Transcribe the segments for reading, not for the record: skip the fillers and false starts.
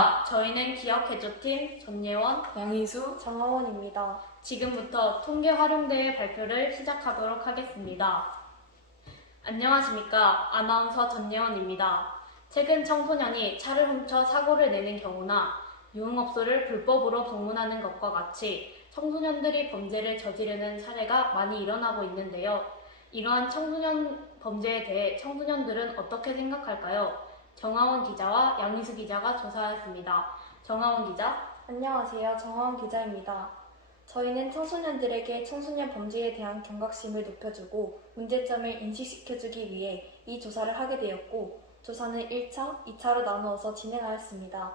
안녕하십니까. 저희는 기억해줘팀 전예원, 양희수, 정하원입니다. 지금부터 통계 활용대회 발표를 시작하도록 하겠습니다. 안녕하십니까. 아나운서 전예원입니다. 최근 청소년이 차를 훔쳐 사고를 내는 경우나 유흥업소를 불법으로 방문하는 것과 같이 청소년들이 범죄를 저지르는 사례가 많이 일어나고 있는데요. 이러한 청소년 범죄에 대해 청소년들은 어떻게 생각할까요? 정하원 기자와 양희수 기자가 조사하였습니다. 정하원 기자. 안녕하세요. 정하원 기자입니다. 저희는 청소년들에게 청소년 범죄에 대한 경각심을 높여주고 문제점을 인식시켜주기 위해 이 조사를 하게 되었고, 조사는 1차, 2차로 나누어서 진행하였습니다.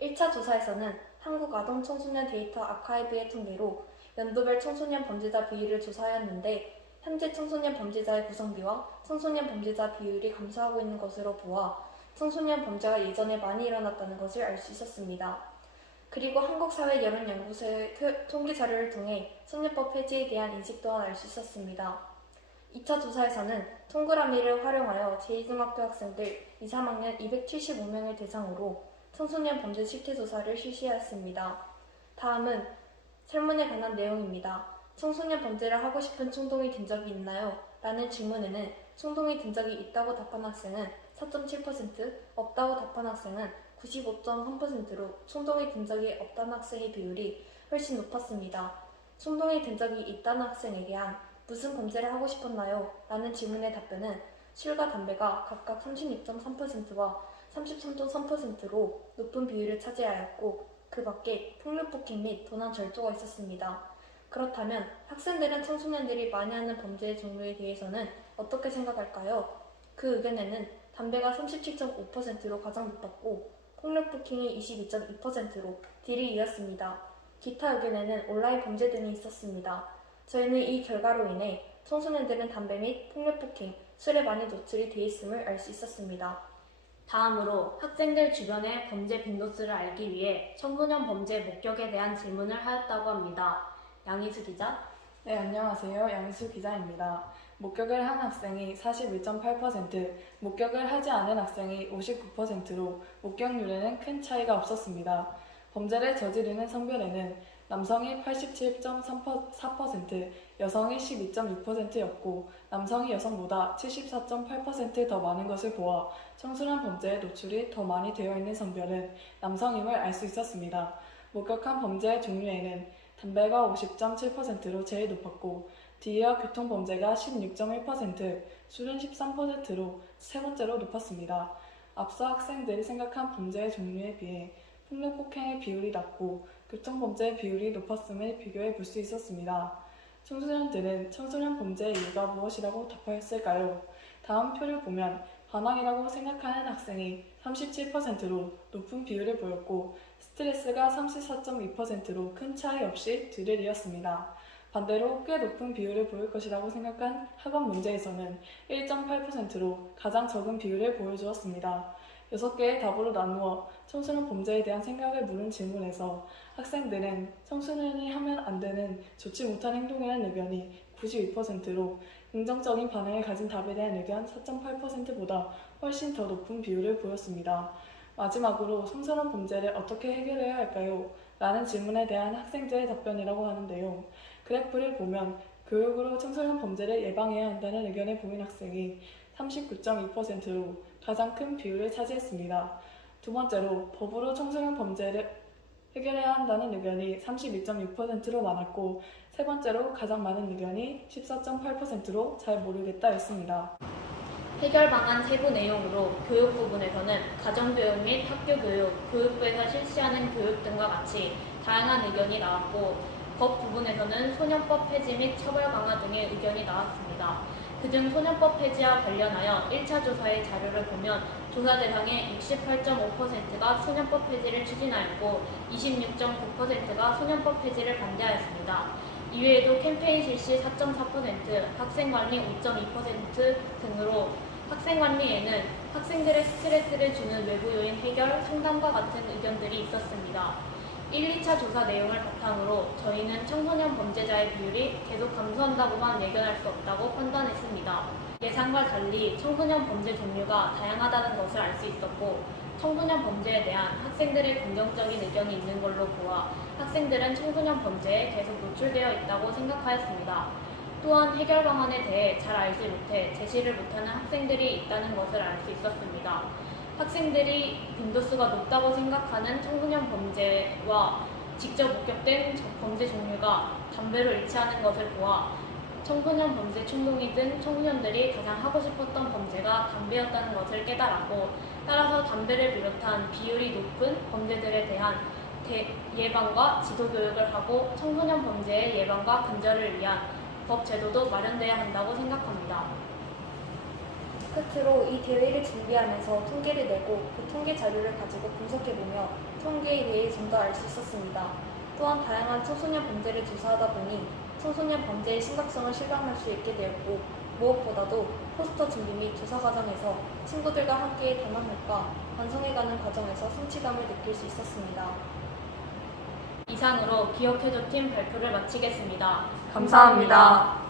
1차 조사에서는 한국아동청소년 데이터 아카이브의 통계로 연도별 청소년 범죄자 비율을 조사하였는데, 현재 청소년 범죄자의 구성비와 청소년 범죄자 비율이 감소하고 있는 것으로 보아 청소년 범죄가 예전에 많이 일어났다는 것을 알 수 있었습니다. 그리고 한국사회여론연구소의 통계 자료를 통해 소년법 폐지에 대한 인식 또한 알 수 있었습니다. 2차 조사에서는 동그라미를 활용하여 제2중학교 학생들 2, 3학년 275명을 대상으로 청소년 범죄 실태 조사를 실시하였습니다. 다음은 설문에 관한 내용입니다. 청소년 범죄를 하고 싶은衝動이 든 적이 있나요? 라는 질문에는衝動이 든 적이 있다고 답한 학생은 4.7%, 없다고 답한 학생은 95.3%로衝動이 든 적이 없다는 학생의 비율이 훨씬 높았습니다.衝動이 든 적이 있다는 학생에게 한 무슨 범죄를 하고 싶었나요? 라는 질문의 답변은 술과 담배가 각각 36.3%와 33.3%로 높은 비율을 차지하였고, 그 밖에 폭력폭행 및 도난 절도가 있었습니다. 그렇다면 학생들은 청소년들이 많이 하는 범죄의 종류에 대해서는 어떻게 생각할까요? 그 의견에는 담배가 37.5%로 가장 높았고 폭력폭행이 22.2%로 뒤를 이었습니다. 기타 의견에는 온라인 범죄 등이 있었습니다. 저희는 이 결과로 인해 청소년들은 담배 및 폭력폭행, 술에 많이 노출이 돼 있음을 알 수 있었습니다. 다음으로 학생들 주변의 범죄 빈도수를 알기 위해 청소년 범죄 목격에 대한 질문을 하였다고 합니다. 양희수 기자. 네, 안녕하세요. 양희수 기자입니다. 목격을 한 학생이 41.8%, 목격을 하지 않은 학생이 59%로 목격률에는 큰 차이가 없었습니다. 범죄를 저지르는 성별에는 남성이 87.4%, 여성이 12.6%였고 남성이 여성보다 74.8% 더 많은 것을 보아 청소년 범죄에 노출이 더 많이 되어 있는 성별은 남성임을 알 수 있었습니다. 목격한 범죄의 종류에는 담배가 50.7%로 제일 높았고 뒤이어 교통범죄가 16.1%, 술은 13%로 세 번째로 높았습니다. 앞서 학생들이 생각한 범죄의 종류에 비해 폭력폭행의 비율이 낮고 교통범죄의 비율이 높았음을 비교해 볼 수 있었습니다. 청소년들은 청소년 범죄의 이유가 무엇이라고 답하였을까요? 다음 표를 보면 반항이라고 생각하는 학생이 37%로 높은 비율을 보였고 스트레스가 34.2%로 큰 차이 없이 뒤를 이었습니다. 반대로 꽤 높은 비율을 보일 것이라고 생각한 학원 문제에서는 1.8%로 가장 적은 비율을 보여주었습니다. 6개의 답으로 나누어 청소년 범죄에 대한 생각을 물은 질문에서 학생들은 청소년이 하면 안 되는 좋지 못한 행동이라는 의견이 92%로 긍정적인 반응을 가진 답에 대한 의견 4.8%보다 훨씬 더 높은 비율을 보였습니다. 마지막으로 청소년 범죄를 어떻게 해결해야 할까요? 라는 질문에 대한 학생들의 답변이라고 하는데요. 그래프를 보면 교육으로 청소년 범죄를 예방해야 한다는 의견을 보인 학생이 39.2%로 가장 큰 비율을 차지했습니다. 두 번째로 법으로 청소년 범죄를 해결해야 한다는 의견이 32.6%로 많았고 세 번째로 가장 많은 의견이 14.8%로 잘 모르겠다였습니다. 해결 방안 세부 내용으로 교육 부분에서는 가정교육 및 학교교육, 교육부에서 실시하는 교육 등과 같이 다양한 의견이 나왔고, 법 부분에서는 소년법 폐지 및 처벌 강화 등의 의견이 나왔습니다. 그중 소년법 폐지와 관련하여 1차 조사의 자료를 보면 조사 대상의 68.5%가 소년법 폐지를 추진하였고 26.9%가 소년법 폐지를 반대하였습니다. 이외에도 캠페인 실시 4.4%, 학생관리 5.2% 등으로 학생관리에는 학생들의 스트레스를 주는 외부 요인 해결, 상담과 같은 의견들이 있었습니다. 1, 2차 조사 내용을 바탕으로 저희는 청소년 범죄자의 비율이 계속 감소한다고만 예견할 수 없다고 판단했습니다. 예상과 달리 청소년 범죄 종류가 다양하다는 것을 알 수 있었고, 청소년 범죄에 대한 학생들의 긍정적인 의견이 있는 걸로 보아 학생들은 청소년 범죄에 계속 노출되어 있다고 생각하였습니다. 또한 해결 방안에 대해 잘 알지 못해 제시를 못하는 학생들이 있다는 것을 알 수 있었습니다. 학생들이 빈도수가 높다고 생각하는 청소년 범죄와 직접 목격된 범죄 종류가 담배로 일치하는 것을 보아 청소년 범죄 충동이 든 청소년들이 가장 하고 싶었던 범죄가 담배였다는 것을 깨달았고, 따라서 담배를 비롯한 비율이 높은 범죄들에 대한 예방과 지도 교육을 하고 청소년 범죄의 예방과 근절을 위한 법 제도도 마련돼야 한다고 생각합니다. 끝으로 이 대회를 준비하면서 통계를 내고 그 통계 자료를 가지고 분석해보며 통계에 대해 좀 더 알 수 있었습니다. 또한 다양한 청소년 범죄를 조사하다 보니 청소년 범죄의 심각성을 실감할 수 있게 되었고, 무엇보다도 포스터 준비 및 조사 과정에서 친구들과 함께 단합력과 완성해가는 과정에서 성취감을 느낄 수 있었습니다. 이상으로 기억해줘 팀 발표를 마치겠습니다. 감사합니다.